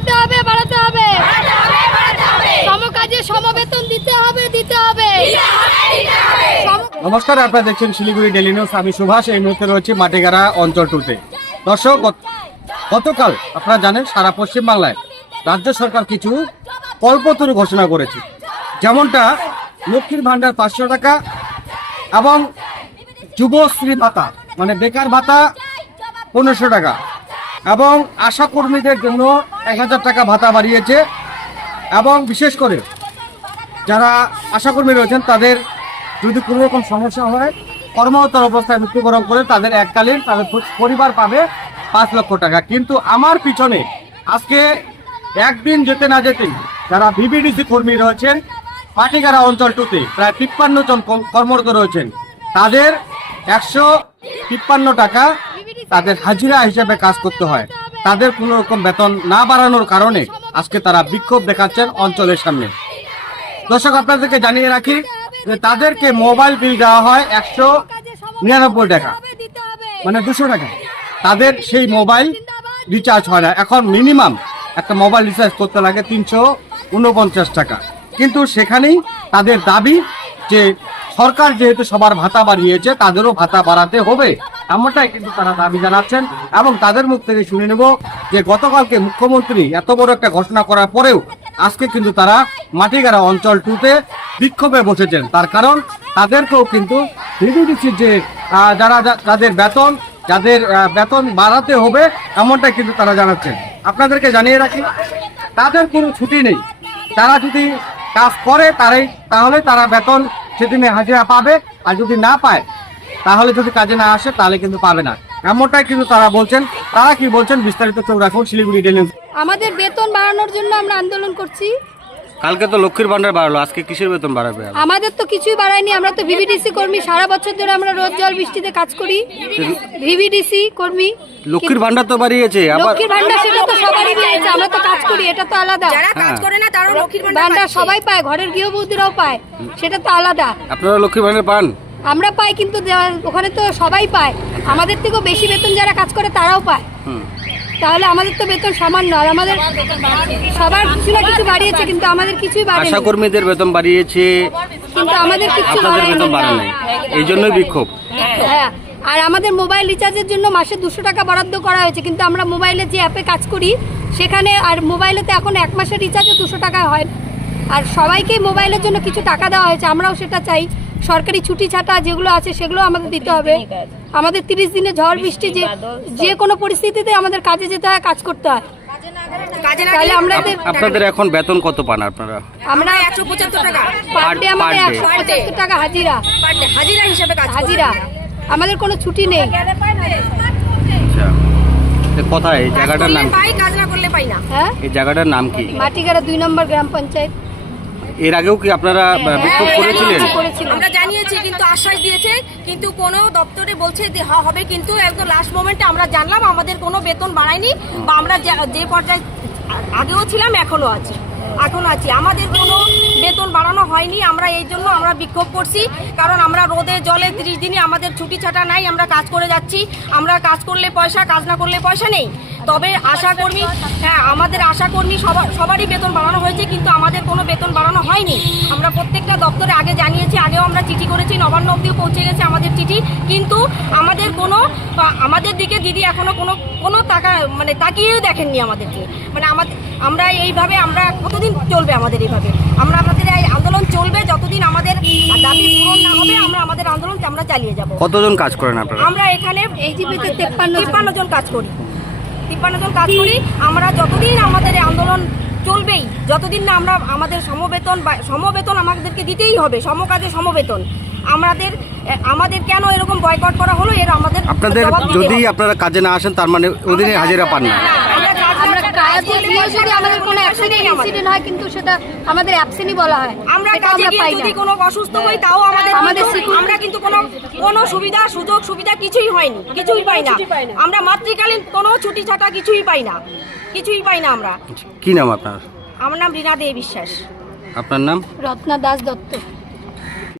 বাড়াতে হবে, বাড়াতে হবে, সমকাজে সমবেতন দিতে হবে, দিতে হবে। নমস্কার, আপনারা দেখছেন শিলিগুড়ি ডেইলি নিউজ। আমি সুভাষ। এই মুহূর্তে রয়েছে মাটিগাড়া অঞ্চল 2-তে। দর্শক, গতকাল আপনারা জানেন সারা পশ্চিমবাংলায় রাজ্য সরকার কিছু কল্পতরু ঘোষণা করেছে, যেমনটা লক্ষ্মীর ভান্ডার 500 টাকা এবং যুবশ্রী ভাতা মানে বেকার ভাতা 1500 টাকা এবং আশা কর্মীদের জন্য 1000 টাকা ভাতা বাড়িয়েছে। এবং বিশেষ করে যারা আশাকর্মী রয়েছেন তাদের যদি কোনো রকম সমস্যা হয়, কর্মরত অবস্থায় মৃত্যুবরণ করে তাদের এককালীন তাদের পরিবার পাবে 5 লক্ষ টাকা। কিন্তু আমার পিছনে আজকে একদিন যেতে না যেতে যারা ভিভিডিসি কর্মী রয়েছেন মাটিগাড়া অঞ্চল 2-তে প্রায় 53 জন কর্মরত রয়েছেন, তাদের 153 টাকা তাদের হাজিরা হিসেবে কাজ করতে হয়। তাদের কোনো রকম বেতন না বাড়ানোর কারণে আজকে তারা বিক্ষোভ দেখাচ্ছেন অঞ্চলের সামনে। দর্শক, আপনাদেরকে জানিয়ে রাখি যে তাদেরকে মোবাইল বিল দেওয়া হয় 199 টাকা, মানে 200 টাকা। তাদের সেই মোবাইল রিচার্জ হয় না। এখন মিনিমাম একটা মোবাইল রিচার্জ করতে লাগে 349 টাকা। কিন্তু সেখানেই তাদের দাবি যে সরকার যেহেতু সবার ভাতা বাড়িয়েছে তাদেরও ভাতা বাড়াতে হবে, এমনটাই কিন্তু তারা দাবি জানাচ্ছেন। এবং তাদের মুখ থেকে শুনে নেব যে গতকালকে মুখ্যমন্ত্রী এত বড় একটা ঘোষণা করার পরেও আজকে কিন্তু তারা মাটিগাড়া অঞ্চল 2-তে বিক্ষোভে বসেছেন। তার কারণ তাদেরকেও কিন্তু ভিভিডিসির যে যাদের বেতন বাড়াতে হবে এমনটাই কিন্তু তারা জানাচ্ছেন। আপনাদেরকে জানিয়ে রাখি তাদের কোনো ছুটি নেই। তারা যদি কাজ করে তাহলে তারা বেতন সেদিনে হাজিরা পাবে, আর যদি না পায় তাহলে যদি কাজে না আসে তাহলে কিন্তু পাবে না, এমনটাই কিন্তু তারা বলছেন। তারা কি বলছেন বিস্তারিত চোখ রাখুন শিলিগুড়ি ডেইলি নিউজ। আমাদের বেতন বাড়ানোর জন্য আমরা আন্দোলন করছি। কালকে তো লক্ষ্মীর ভান্ডার বাড়ালো, আজকে কিসের বেতন বাড়াবে? আমাদের তো কিছুই বাড়ায়নি। আমরা তো ভিভিডিসি কর্মী, সারা বছর ধরে আমরা রোদ জল বৃষ্টিতে কাজ করি। ভিভিডিসি কর্মী। লক্ষ্মীর ভান্ডার তো বাড়িয়েছে, আবার লক্ষ্মীর ভান্ডার সেটা তো সবারই দিয়েছে, আমরা তো কাজ করি, এটা তো আলাদা। যারা কাজ করে না তারাও লক্ষ্মীর ভান্ডার সবাই পায়, ঘরের গৃহবধূরাও পায়, সেটা তো আলাদা। আপনারা লক্ষ্মীর ভান্ডার পান? আমরা পাই, কিন্তু ওখানে তো সবাই পায়। আমাদের থেকেও বেশি বেতন যারা কাজ করে তারাও পায়। তাহলে আমাদের তো বেতন সামান্য, আর আমাদের সবার কিছু না কিছু বাড়িয়েছে, কিন্তু আমাদের কিছুই বাড়েনি। আশা কর্মীদের বেতন বাড়িয়েছে, কিন্তু আমাদের কিছু বেতন বাড়েনি, এই জন্যই বিক্ষোভ। হ্যাঁ, আর আমাদের মোবাইল রিচার্জের জন্য মাসে 200 টাকা বরাদ্দ করা হয়েছে, কিন্তু আমরা মোবাইলে যে অ্যাপে কাজ করি সেখানে, আর মোবাইলেতে এখন 1 মাসের রিচার্জে 200 টাকা হয়। আর সবাইকেই মোবাইলের জন্য কিছু টাকা দেওয়া হয়েছে, আমরাও সেটা চাই। সরকারি ছুটি ছাটা যেগুলো আছে সেগুলো আমাদের দিতে হবে। আমাদের 30 দিনে ঝড় বৃষ্টি যে কোনো পরিস্থিতিতে আমাদের কাজে যেতে হয়, কাজ করতে হয়। তাহলে আপনাদের এখন বেতন কত পান আপনারা? আমরা 175 টাকা পার ডে, আমাদের 175 টাকা হাজিরা হিসেবে কাজ, হাজিরা। আমাদের কোনো ছুটি নেই। কোথায় এই জায়গাটার নাম? পাই, কাজ না করলে পাই না। হ্যাঁ, এই জায়গাটার নাম কি? মাটিগাড়া 2 নম্বর গ্রাম পঞ্চায়েত। এর আগেও কি আপনারা বিক্ষোভ করেছিলেন? আমরা জানিয়েছি, কিন্তু আশ্বাস দিয়েছে, কিন্তু কোনো দপ্তরে বলছে যে হবে, কিন্তু একদম লাস্ট মোমেন্টে আমরা জানলাম আমাদের কোনো বেতন বাড়ায়নি, বা আমরা যে পর্যায়ে আগেও ছিলাম এখনো আছি, আমাদের কোনো বেতন বাড়ানো হয়নি। আমরা এই জন্য আমরা বিক্ষোভ করছি, কারণ আমরা রোদে জলে 30 দিনে আমাদের ছুটি ছাটা নাই, আমরা কাজ করে যাচ্ছি। আমরা কাজ করলে পয়সা, কাজ না করলে পয়সা নেই। তবে আশাকর্মী, হ্যাঁ, আমাদের আশাকর্মী সবারই বেতন বাড়ানো হয়েছে, কিন্তু আমাদের কোনো বেতন বাড়ানো হয়নি। আমরা প্রত্যেকটা দপ্তরে আগে জানিয়েছি, আগেও আমরা চিঠি করেছি, নবান্ন অবধিও পৌঁছে গেছে আমাদের চিঠি, কিন্তু আমাদের দিকে দিদি এখনো কোনো টাকা মানে তাকিয়েও দেখেননি আমাদেরকে। মানে আমরা এইভাবে আমরা কতদিন চলবে আমাদের এইভাবে? আমাদের এই আন্দোলন চলবে যতদিন আমাদের দাবি পূরণ না হবে। আমাদের আন্দোলন আমরা চালিয়ে যাব। কতজন কাজ করেন আপনারা? আমরা এখানে এই জিপিতে 53 জন কাজ করি। আমরা যতদিন আমাদের এই আন্দোলন চলবেই, যতদিন না আমরা আমাদের সমবেতন আমাদেরকে দিতেই হবে, সমকাজে সমবেতন। আমাদের কেন এরকম বয়কট করা হলো, এর আমাদের আপনাদের যদি আপনারা কাজে না আসেন তার মানে ওদিনে হাজিরা পান না। আমাদের কোনো অ্যাক্সিডেন্ট হয়, কিন্তু সেটা আমাদের অ্যাবসেন্টই বলা হয়। আমরা কাজে গিয়ে যদি কোনো অসুস্থ হই তাও আমাদের আমরা কিন্তু কোনো সুবিধা সুযোগ সুবিধা কিছুই হয়নি, কিছুই পাই না। আমরা মাতৃকালীন কোনো ছুটি ছাটা কিছুই পাই না আমরা। কি নাম আপনার? আমার নাম রীনা দে বিশ্বাস। আপনার নাম? রত্না দাস দত্ত।